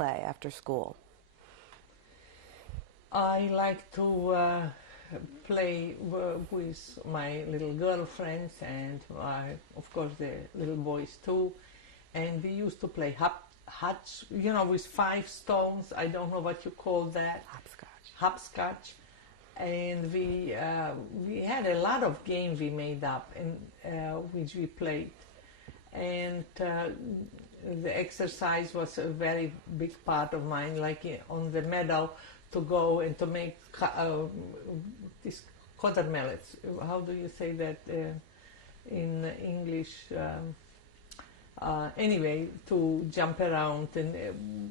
play after school? I like to play with my little girlfriends and of course the little boys too. And we used to play hutch, you know, with 5 stones. I don't know what you call that. Hopscotch. Hopscotch. And we had a lot of games we made up and which we played. And the exercise was a very big part of mine, like on the meadow, to go and to make these codormellets. How do you say that in English? Anyway, to jump around and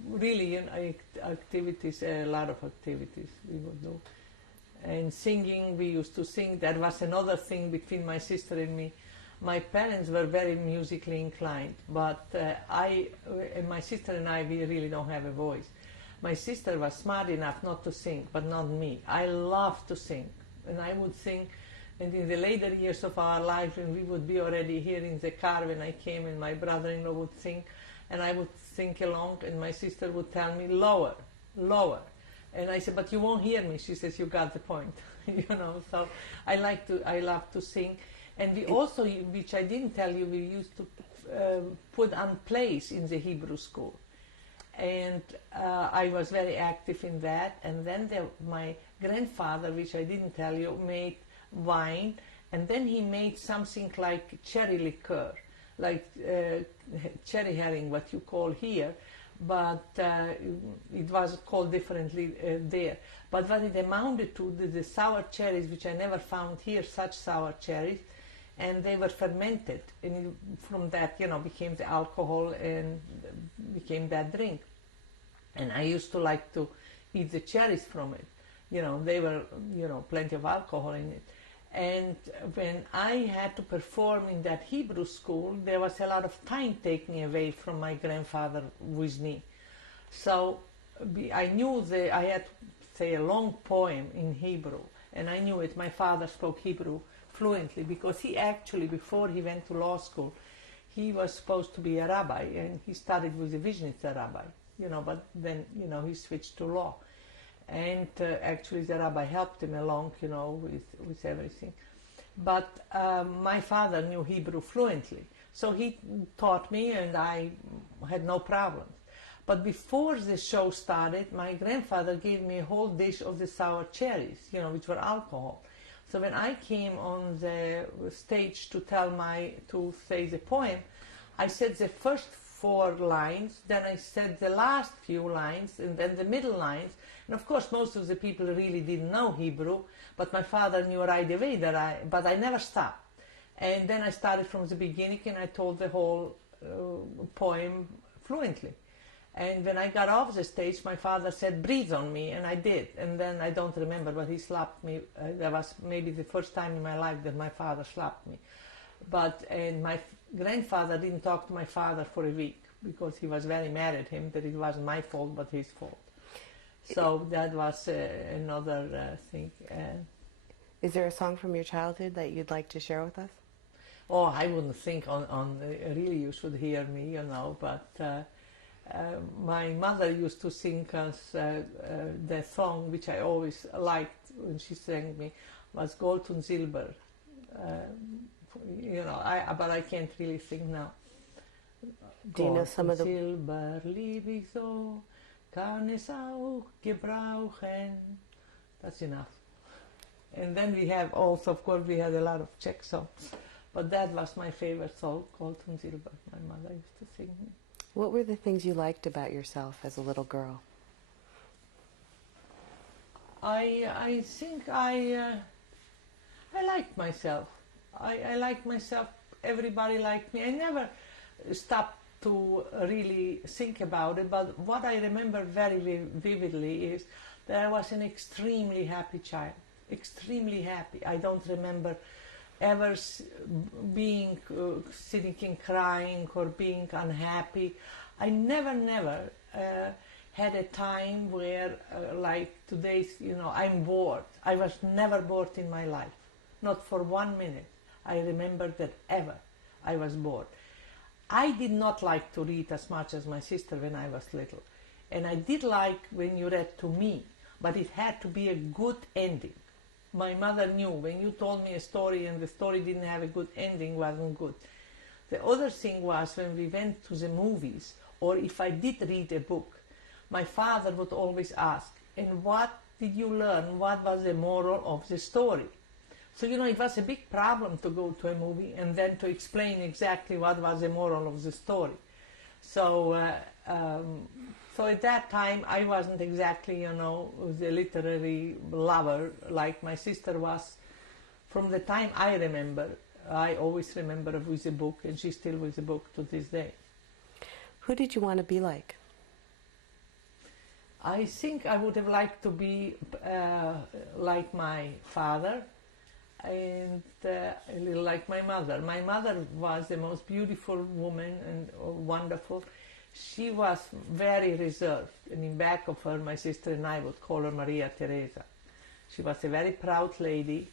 really, you know, activities, a lot of activities we would do. And singing, we used to sing. That was another thing between my sister and me. My parents were very musically inclined, but my sister and I, we really don't have a voice. My sister was smart enough not to sing, but not me. I loved to sing, and I would sing. And in the later years of our life, when we would be already here in the car when I came, and my brother-in-law would sing, and I would sing along, and my sister would tell me, lower, lower. And I said, but you won't hear me. She says, you got the point. You know, so I love to sing. And we also, which I didn't tell you, we used to put on plays in the Hebrew school. And I was very active in that. And then my grandfather, which I didn't tell you, made wine. And then he made something like cherry liqueur, like cherry herring, what you call here. But it was called differently there. But what it amounted to, the sour cherries, which I never found here, such sour cherries, and they were fermented, and from that, you know, became the alcohol and became that drink. And I used to like to eat the cherries from it. You know, they were, you know, plenty of alcohol in it. And when I had to perform in that Hebrew school, there was a lot of time taken away from my grandfather with me. So I knew I had to say a long poem in Hebrew, and I knew it. My father spoke Hebrew fluently because he actually, before he went to law school, he was supposed to be a rabbi, and he studied with a Vizhnitzer rabbi, you know, but then, you know, he switched to law. And actually the rabbi helped him along, you know, with everything. But my father knew Hebrew fluently, so he taught me, and I had no problems. But before the show started, my grandfather gave me a whole dish of the sour cherries, you know, which were alcohol. So when I came on the stage to say the poem, I said the first 4 lines, then I said the last few lines, and then the middle lines. And of course, most of the people really didn't know Hebrew, but my father knew right away but I never stopped. And then I started from the beginning, and I told the whole poem fluently. And when I got off the stage, my father said, breathe on me, and I did. And then I don't remember, but he slapped me. That was maybe the first time in my life that my father slapped me. And my grandfather didn't talk to my father for a week because he was very mad at him that it wasn't my fault but his fault. So that was another thing. Is there a song from your childhood that you'd like to share with us? Oh, I wouldn't think really you should hear me, you know, but my mother used to sing us the song which I always liked when she sang me was Gold und Silber. You know, but I can't really sing now. Do you know some of the... Silber lieb ich so, kann es auch gebrauchen. That's enough. And then we have also, of course, we had a lot of Czech songs. But that was my favorite song, Gold und Silber. My mother used to sing me. What were the things you liked about yourself as a little girl? I think I liked myself. I liked myself. Everybody liked me. I never stopped to really think about it, but what I remember very vividly is that I was an extremely happy child. Extremely happy. I don't remember ever being sitting and crying or being unhappy. I never had a time where like today's, you know, I'm bored. I was never bored in my life, not for 1 minute. I remember that ever I was bored. I did not like to read as much as my sister when I was little. And I did like when you read to me, but it had to be a good ending. My mother knew when you told me a story and the story didn't have a good ending, wasn't good. The other thing was when we went to the movies, or if I did read a book, my father would always ask, and what did you learn? What was the moral of the story? So, it was a big problem to go to a movie and then to explain exactly what was the moral of the story. So, so at that time, I wasn't exactly, the literary lover like my sister was. From the time I remember, I always remember with a book, and she's still with a book to this day. Who did you want to be like? I think I would have liked to be like my father and a little like my mother. My mother was the most beautiful woman and wonderful. She was very reserved, and in back of her, my sister and I would call her Maria Teresa. She was a very proud lady,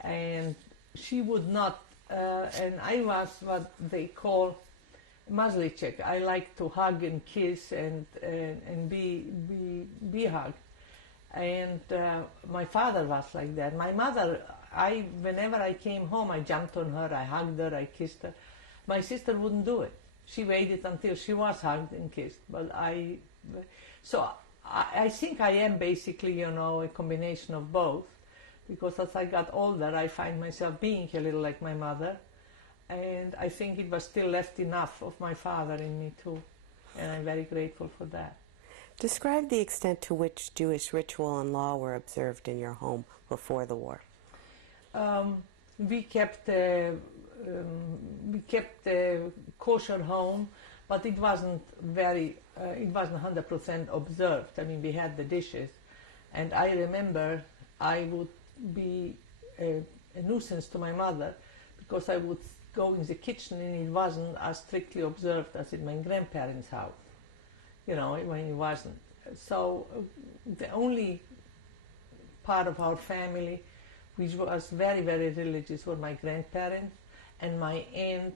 and she would not, and I was what they call Mazliček. I like to hug and kiss and be hugged. And my father was like that. My mother, whenever I came home, I jumped on her, I hugged her, I kissed her. My sister wouldn't do it. She waited until she was hugged and kissed. But I think I am basically, a combination of both. Because as I got older, I find myself being a little like my mother. And I think it was still left enough of my father in me too. And I'm very grateful for that. Describe the extent to which Jewish ritual and law were observed in your home before the war. We kept a kosher home, but it wasn't 100% observed. I mean, we had the dishes. And I remember I would be a nuisance to my mother because I would go in the kitchen and it wasn't as strictly observed as in my grandparents' house, when it wasn't. So the only part of our family which was very, very religious were my grandparents and my aunt,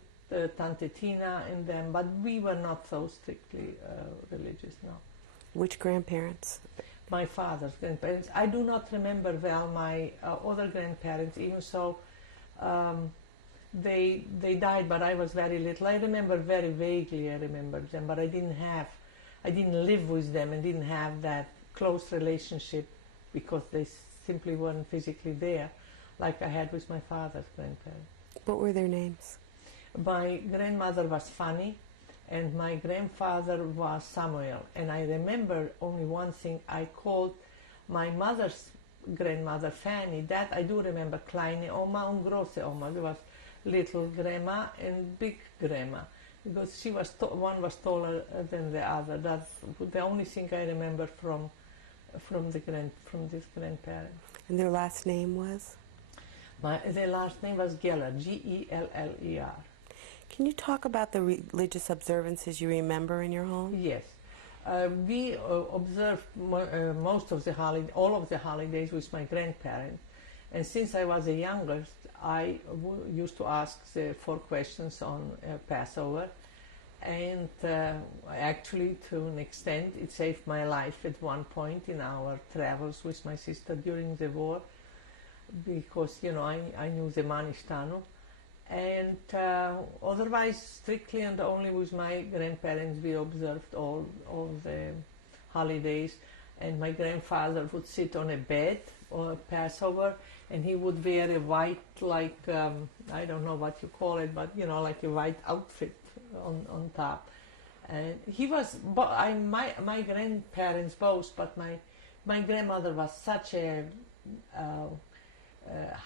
Tante Tina and them, but we were not so strictly religious, no. Which grandparents? My father's grandparents. I do not remember well my other grandparents, even so they died, but I was very little. I remember very vaguely, I remember them, but I didn't live with them and didn't have that close relationship because they simply weren't physically there like I had with my father's grandparents. What were their names? My grandmother was Fanny and my grandfather was Samuel. And I remember only one thing. I called my mother's grandmother Fanny. That I do remember, Kleine Oma und Große Oma. There was little grandma and big grandma, because she was one was taller than the other. That's the only thing I remember from this grandparent. And their last name was? Their last name was Geller, G-E-L-L-E-R. Can you talk about the religious observances you remember in your home? Yes. We observed all of the holidays with my grandparents. And since I was the youngest, I used to ask the 4 questions on Passover. And actually, to an extent, it saved my life at one point in our travels with my sister during the war. Because, I knew the Manishtanu. And otherwise, strictly and only with my grandparents, we observed all the holidays. And my grandfather would sit on a bed or Passover, and he would wear a white, I don't know what you call it, but like a white outfit on top. And he was, my grandparents both, but my grandmother was such a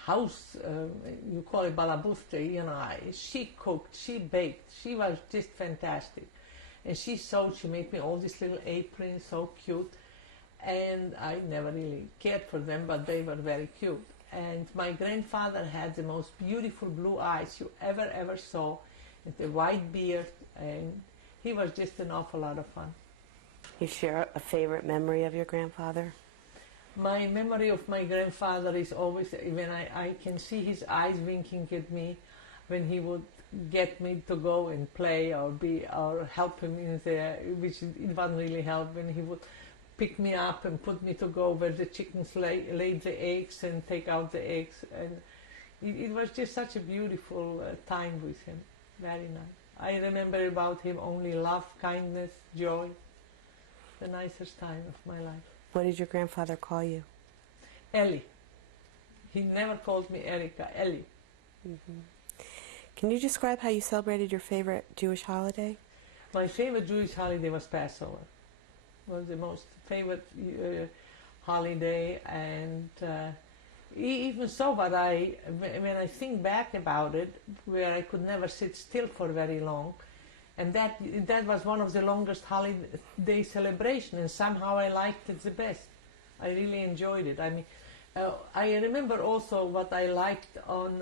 house, you call it balabuste, she cooked, she baked, she was just fantastic. And she sewed, she made me all these little aprons, so cute. And I never really cared for them, but they were very cute. And my grandfather had the most beautiful blue eyes you ever saw, and the white beard, and he was just an awful lot of fun. You share a favorite memory of your grandfather? My memory of my grandfather is always when I can see his eyes winking at me when he would get me to go and play or help him in there, which it wasn't really help when he would pick me up and put me to go where the chickens laid the eggs and take out the eggs, and it was just such a beautiful time with him. Very nice. I remember about him only love, kindness, joy. The nicest time of my life. What did your grandfather call you? Ellie. He never called me Erika. Ellie. Mm-hmm. Can you describe how you celebrated your favorite Jewish holiday? My favorite Jewish holiday was Passover. It was the most favorite holiday, and even so, but when I think back about it, where I could never sit still for very long, and that was one of the longest holiday celebration, and somehow I liked it the best. I really enjoyed it. I mean, I remember also what I liked on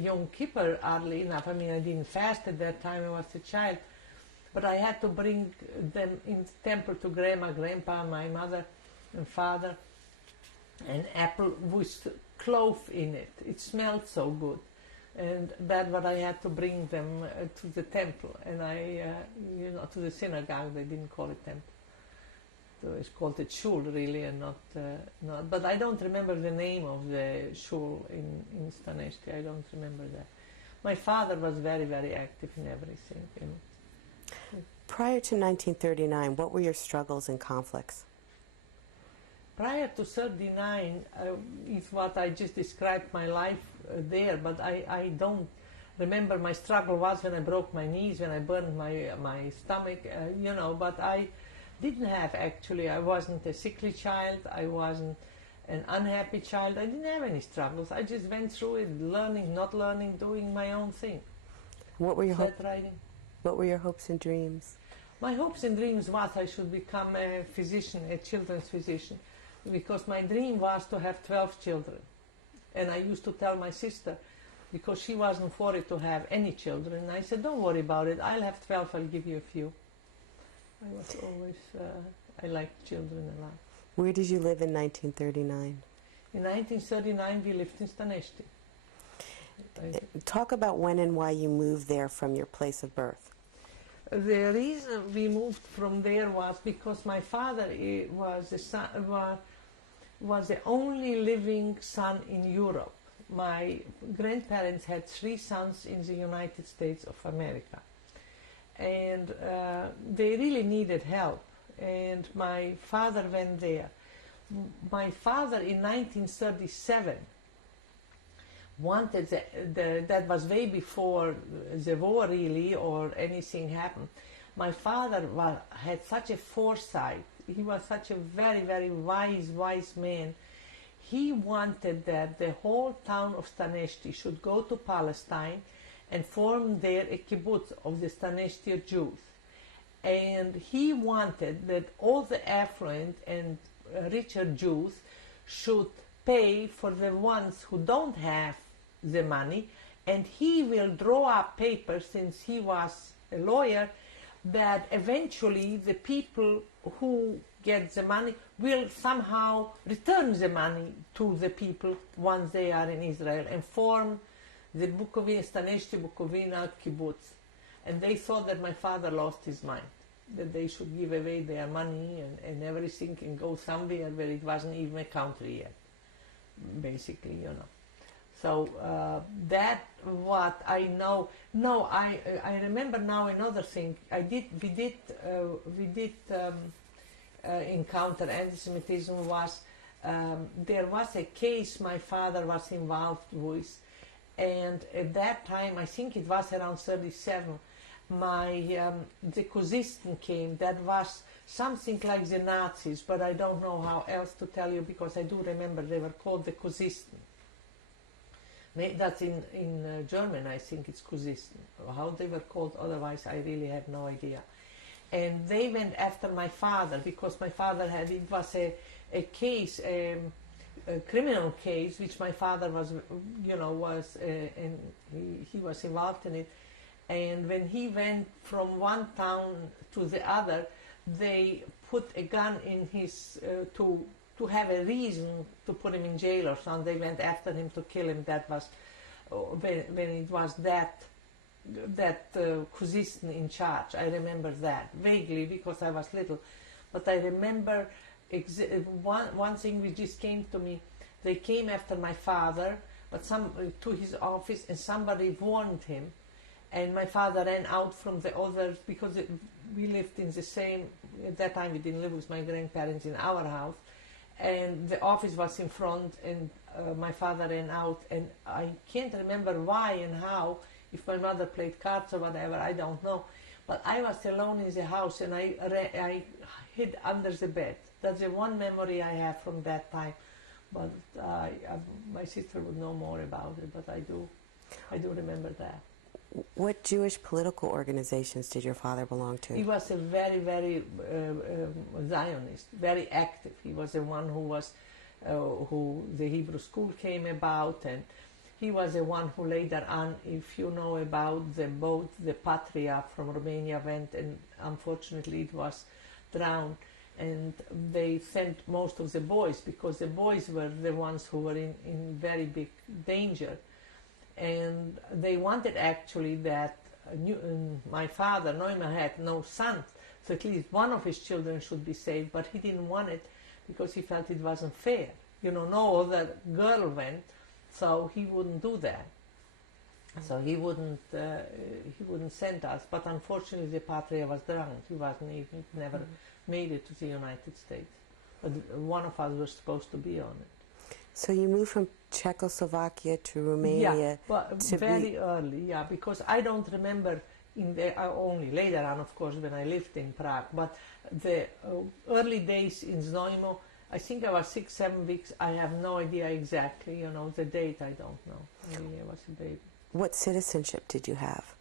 Yom Kippur, oddly enough. I mean, I didn't fast at that time, I was a child, but I had to bring them in the temple to Grandma, Grandpa, my mother and father, an apple with clove in it. It smelled so good. And that's what I had to bring them to the temple, and to the synagogue. They didn't call it temple. So it's called a shul, really, and not. But I don't remember the name of the shul in Staneshti. I don't remember that. My father was very, very active in everything. Prior to 1939, what were your struggles and conflicts? Prior to 39 is what I just described my life there, but I don't remember. My struggle was when I broke my knees, when I burned my stomach, but I didn't have, actually. I wasn't a sickly child, I wasn't an unhappy child, I didn't have any struggles. I just went through it, learning, not learning, doing my own thing. What were your What were your hopes and dreams? My hopes and dreams was I should become a physician, a children's physician, because my dream was to have 12 children. And I used to tell my sister, because she wasn't worried to have any children, I said, don't worry about it, I'll have 12, I'll give you a few. I was always, I liked children a lot. Where did you live in 1939? In 1939 we lived in Staneshti. Talk about when and why you moved there from your place of birth. The reason we moved from there was because my father was the only living son in Europe. My grandparents had 3 sons in the United States of America, and they really needed help, and my father went there. My father in 1937 wanted that was way before the war, really, or anything happened. My father had such a foresight. He was such a very, very wise man. He wanted that the whole town of Staneshti should go to Palestine and form there a kibbutz of the Staneshti Jews. And he wanted that all the affluent and richer Jews should pay for the ones who don't have the money, and he will draw up papers, since he was a lawyer, that eventually the people who get the money will somehow return the money to the people once they are in Israel and form the Staneshti Bukovina kibbutz. And they thought that my father lost his mind, that they should give away their money and everything and go somewhere where it wasn't even a country yet, basically, So that what I know. No, I remember now another thing. We did encounter anti-Semitism. There was a case my father was involved with, and at that time, I think it was around 37, the Kozisten came. That was something like the Nazis, but I don't know how else to tell you, because I do remember they were called the Kozisten. That's in German, I think it's Kozisten. How they were called otherwise, I really have no idea. And they went after my father, because my father it was a case, a criminal case, which my father was, and he was involved in it. And when he went from one town to the other, they put a gun in his, to have a reason to put him in jail or something. They went after him to kill him. That was when it was that Kuzistin in charge. I remember that vaguely because I was little, but I remember one thing which just came to me. They came after my father, but to his office, and somebody warned him, and my father ran out from the others because we lived in the same. At that time, we didn't live with my grandparents in our house, and the office was in front, and my father ran out, and I can't remember why and how. If my mother played cards or whatever, I don't know. But I was alone in the house, and I hid under the bed. That's the one memory I have from that time. But my sister would know more about it, but I do remember that. What Jewish political organizations did your father belong to? He was a very, very Zionist, very active. He was the one who the Hebrew school came about, and he was the one who later on, if you know about the boat, the Patria from Romania went, and unfortunately it was drowned, and they sent most of the boys, because the boys were the ones who were in very big danger. And they wanted actually that my father, Neumann, had no sons, so at least one of his children should be saved, but he didn't want it because he felt it wasn't fair. No other girl went, so he wouldn't do that. So he wouldn't send us. But unfortunately, the Patria was drowned. He never made it to the United States. But one of us was supposed to be on it. So you moved from Czechoslovakia to Romania. Yeah, but very early. Yeah, because I don't remember only later on, of course, when I lived in Prague. But the early days in Znojmo, I think I was 6-7 weeks. I have no idea exactly. The date I don't know. Maybe I was a baby. What citizenship did you have?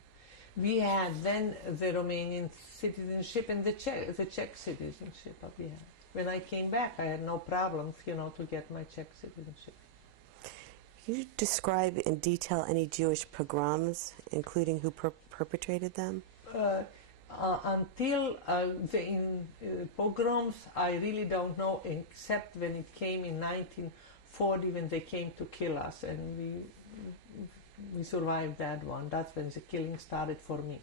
We had then the Romanian citizenship and the Czech citizenship. But we had. When I came back, I had no problems, to get my Czech citizenship. Can you describe in detail any Jewish pogroms, including who perpetrated them? Until the pogroms, I really don't know, except when it came in 1940, when they came to kill us, and we survived that one. That's when the killing started for me.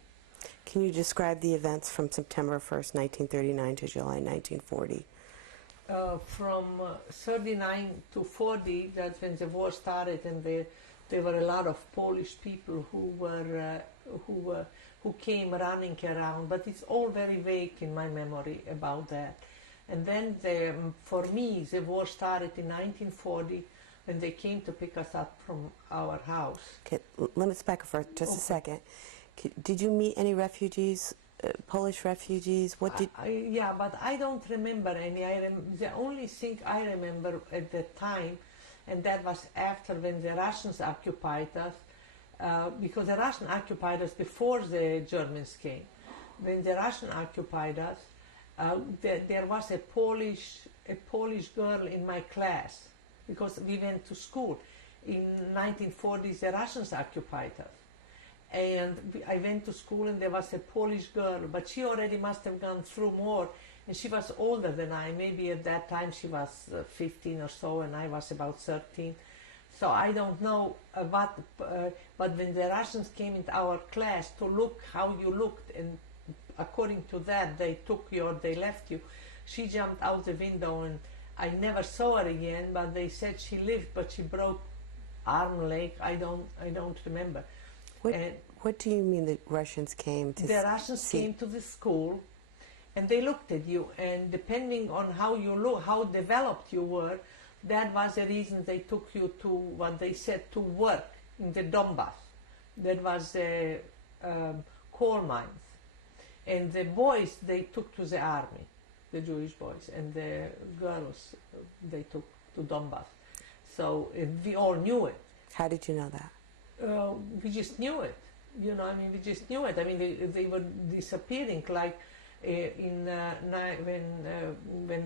Can you describe the events from September 1st, 1939 to July 1940? From 39 to 40, that's when the war started, and there were a lot of Polish people who came running around, but it's all very vague in my memory about that. And then for me, the war started in 1940 when they came to pick us up from our house. Okay, let me back for just a second. Did you meet any refugees? Polish refugees? What did? Yeah, but I don't remember any. The only thing I remember at the time, and that was after when the Russians occupied us, because the Russians occupied us before the Germans came. When the Russians occupied us, there was a Polish girl in my class, because we went to school. In 1940s, the Russians occupied us. And I went to school, and there was a Polish girl, but she already must have gone through more, and she was older than I. Maybe at that time she was 15 or so, and I was about 13. So I don't know but when the Russians came into our class to look how you looked, and according to that they took you or they left you, she jumped out the window, and I never saw her again, but they said she lived, but she broke arm, leg. I don't remember. What do you mean the Russians came to? The Russians came to the school, and they looked at you, and depending on how you look, how developed you were, that was the reason they took you to what they said, to work in the Donbass. That was coal mines, and the boys they took to the army, the Jewish boys, and the girls they took to Donbass. So we all knew it. How did you know that? We just knew it, we just knew it. I mean, they were disappearing, like when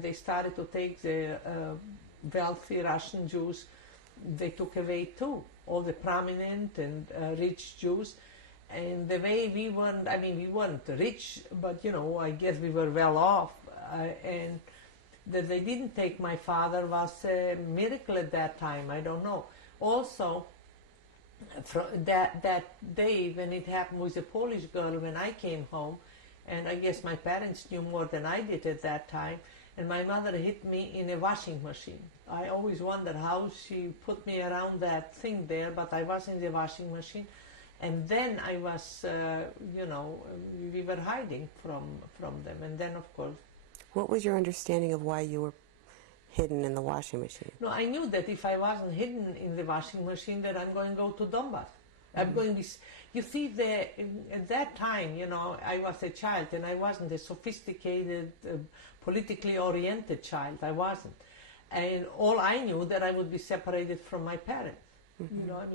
they started to take the wealthy Russian Jews, they took away too, all the prominent and rich Jews. And the way we weren't rich, but I guess we were well off. And that they didn't take my father was a miracle at that time, I don't know. Also, that day when it happened with a Polish girl when I came home, and I guess my parents knew more than I did at that time, and my mother hit me in a washing machine. I always wondered how she put me around that thing there, but I was in the washing machine, and then I was, we were hiding from them, and then of course. What was your understanding of why you were hidden in the washing machine? No, I knew that if I wasn't hidden in the washing machine, that I'm going to go to Donbass. I'm going to be. You see, at that time, I was a child, and I wasn't a sophisticated, politically oriented child. I wasn't, and all I knew that I would be separated from my parents.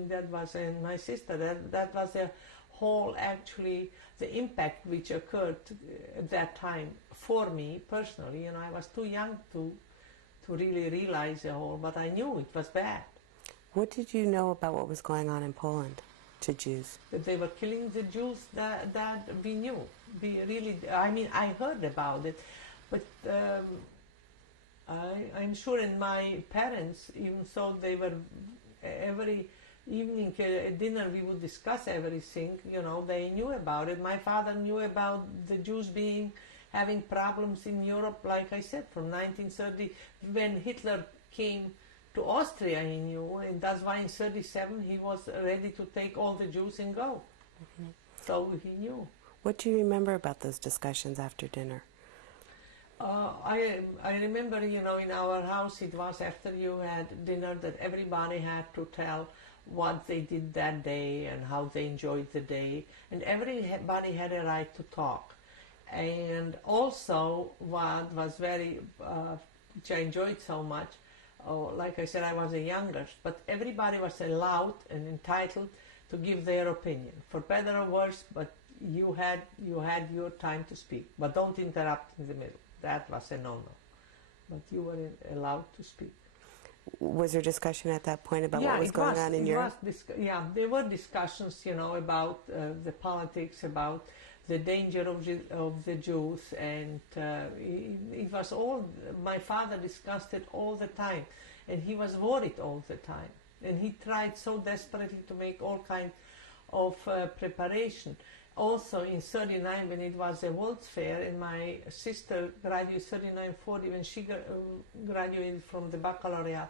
That was, and my sister. That was a whole, actually, the impact which occurred at that time for me personally. I was too young to really realize the whole, but I knew it was bad. What did you know about what was going on in Poland to Jews? That they were killing the Jews, that we knew. I heard about it, but I'm sure in my parents, even so, they were every evening at dinner we would discuss everything. They knew about it. My father knew about the Jews having problems in Europe, like I said, from 1930, when Hitler came to Austria, he knew, and that's why in 1937 he was ready to take all the Jews and go. So he knew. What do you remember about those discussions after dinner? I remember, in our house, it was after you had dinner that everybody had to tell what they did that day and how they enjoyed the day, and everybody had a right to talk. And also, what was which I enjoyed so much, like I said, I was the youngest, but everybody was allowed and entitled to give their opinion, for better or worse, but you had your time to speak, but don't interrupt in the middle. That was a no-no, but you were allowed to speak. Was there discussion at that point about what was going on in Europe? There were discussions, about the politics, about the danger of the Jews, and it was all, my father discussed it all the time, and he was worried all the time, and he tried so desperately to make all kinds of preparation. Also in 1939, when it was a World's Fair, and my sister graduated 1939-40, when she graduated from the baccalaureate,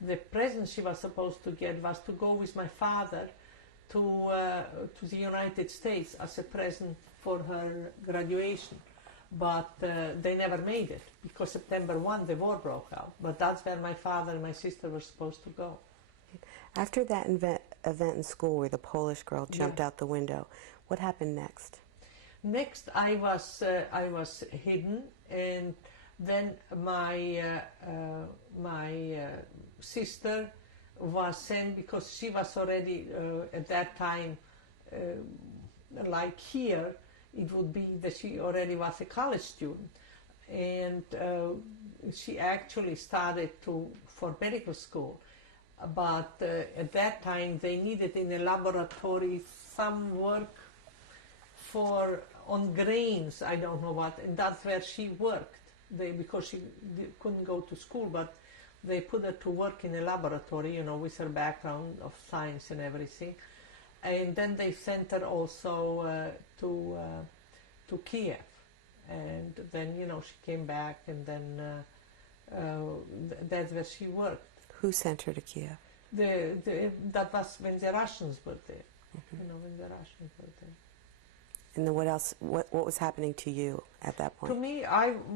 the present she was supposed to get was to go with my father to the United States as a present for her graduation, but they never made it because September 1 the war broke out. But that's where my father and my sister were supposed to go. After that event in school where the Polish girl jumped out the window, what happened next? Next, I was hidden, and then my sister was sent, because she was already at that time, like here, it would be that she already was a college student, and she actually started for medical school, but at that time they needed in a laboratory some work on grains, I don't know what, and that's where she worked. Because she couldn't go to school, but they put her to work in a laboratory, with her background of science and everything. And then they sent her also to Kiev. And then, she came back, and then that's where she worked. Who sent her to Kiev? That was when the Russians were there. When the Russians were there. And then what else? What was happening to you at that point? To me,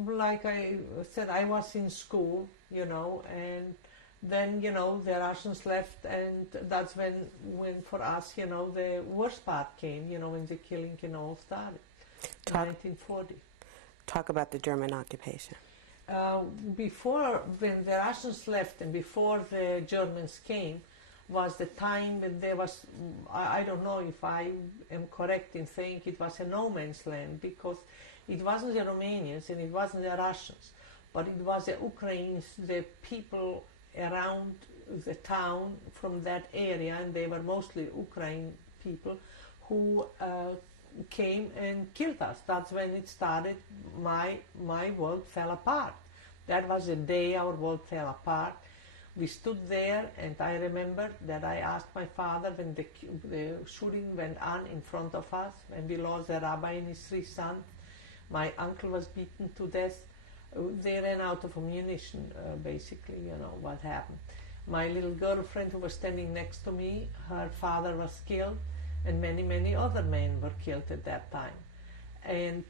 like I said, I was in school, and then, the Russians left, and that's when for us, the worst part came, when the killing, started, in 1940. Talk about the German occupation. Before, when the Russians left and before the Germans came, was the time when there was, I don't know if I am correct in saying it was a no man's land, because it wasn't the Romanians and it wasn't the Russians, but it was the Ukrainians, the people around the town from that area, and they were mostly Ukrainian people, who came and killed us. That's when it started. My world fell apart. That was the day our world fell apart. We stood there, and I remember that I asked my father when the shooting went on in front of us, when we lost the rabbi and his 3 sons. My uncle was beaten to death. They ran out of ammunition, basically, what happened. My little girlfriend who was standing next to me, her father was killed, and many, many other men were killed at that time. And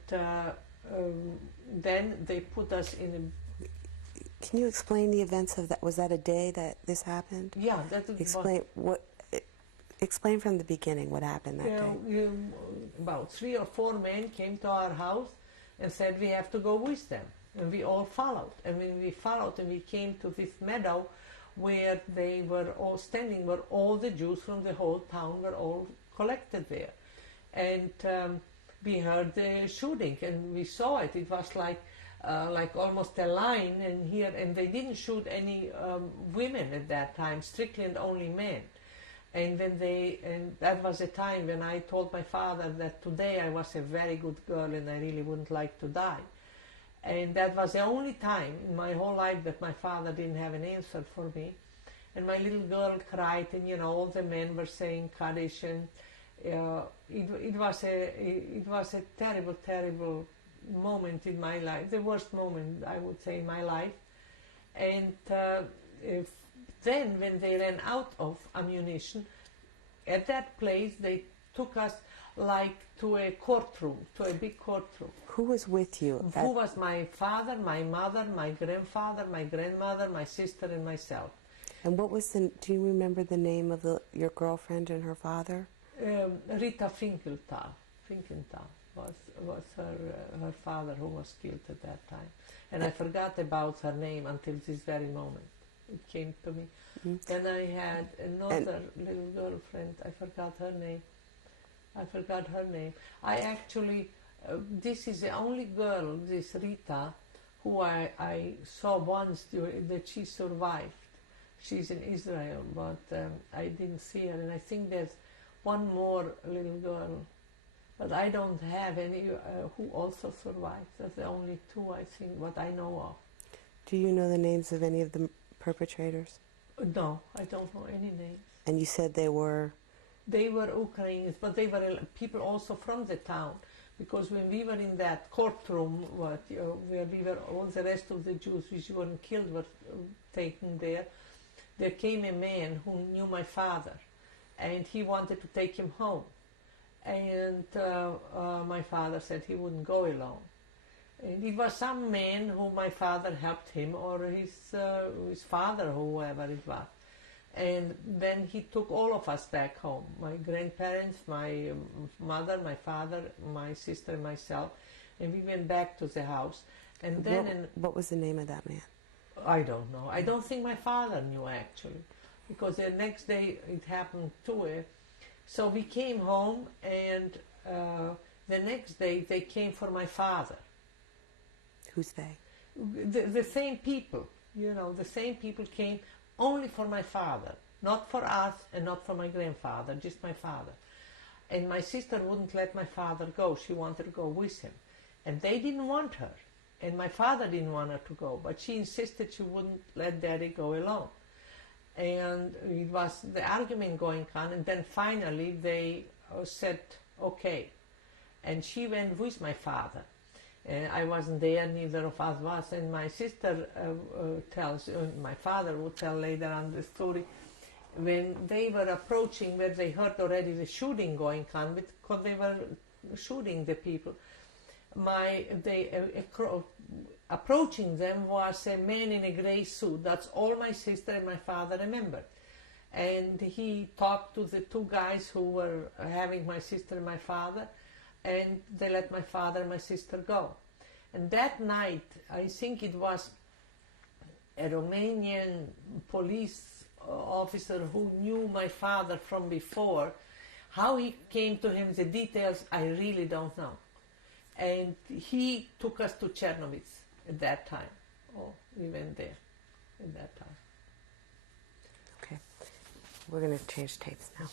then they put us in a... Can you explain the events of that? Was that a day that this happened? Yeah, that was... Explain from the beginning what happened that day. About 3 or 4 men came to our house and said we have to go with them. And we all followed. And when we followed and we came to this meadow where they were all standing, where all the Jews from the whole town were all collected there. And we heard the shooting and we saw it. It was like almost a line, and they didn't shoot any women at that time, strictly and only men. And that was a time when I told my father that today I was a very good girl and I really wouldn't like to die. And that was the only time in my whole life that my father didn't have an answer for me. And my little girl cried, and all the men were saying Kaddish, and it was a terrible, terrible moment in my life, the worst moment I would say in my life. And then when they ran out of ammunition, at that place they took us like to a courtroom, to a big courtroom. Who was with you? Who was my father, my mother, my grandfather, my grandmother, my sister, and myself. And what was do you remember the name of your girlfriend and her father? Rita Finkelthal was her father who was killed at that time. And I forgot about her name until this very moment. It came to me. Mm-hmm. Then I had another little girlfriend. I forgot her name. I actually, this is the only girl, this Rita, who I saw once that she survived. She's in Israel, but I didn't see her. And I think there's one more little girl, but I don't have any who also survived. That's the only 2, I think, what I know of. Do you know the names of any of the perpetrators? No, I don't know any names. And you said they were? They were Ukrainians, but they were people also from the town. Because when we were in that courtroom, where we were, all the rest of the Jews which weren't killed were taken there, there came a man who knew my father, and he wanted to take him home. And my father said he wouldn't go alone. And it was some man who my father helped him, or his father, whoever it was. And then he took all of us back home, my grandparents, my mother, my father, my sister, and myself, and we went back to the house. And then... What was the name of that man? I don't know. I don't think my father knew, actually, because the next day it happened too. So we came home, and the next day they came for my father. Who's they? The same people, the same people came only for my father, not for us and not for my grandfather, just my father. And my sister wouldn't let my father go. She wanted to go with him. And they didn't want her. And my father didn't want her to go, but she insisted she wouldn't let Daddy go alone. And it was the argument going on, and then finally they said, okay. And she went with my father. I wasn't there, neither of us was, and my sister tells, my father would tell later on the story, when they were approaching where they heard already the shooting going on, because they were shooting the people, approaching them was a man in a gray suit. That's all my sister and my father remembered. And he talked to the 2 guys who were having my sister and my father, and they let my father and my sister go. And that night, I think it was a Romanian police officer who knew my father from before. How he came to him, the details, I really don't know. And he took us to Chernobyl at that time. Oh, we went there at that time. Okay. We're going to change tapes now.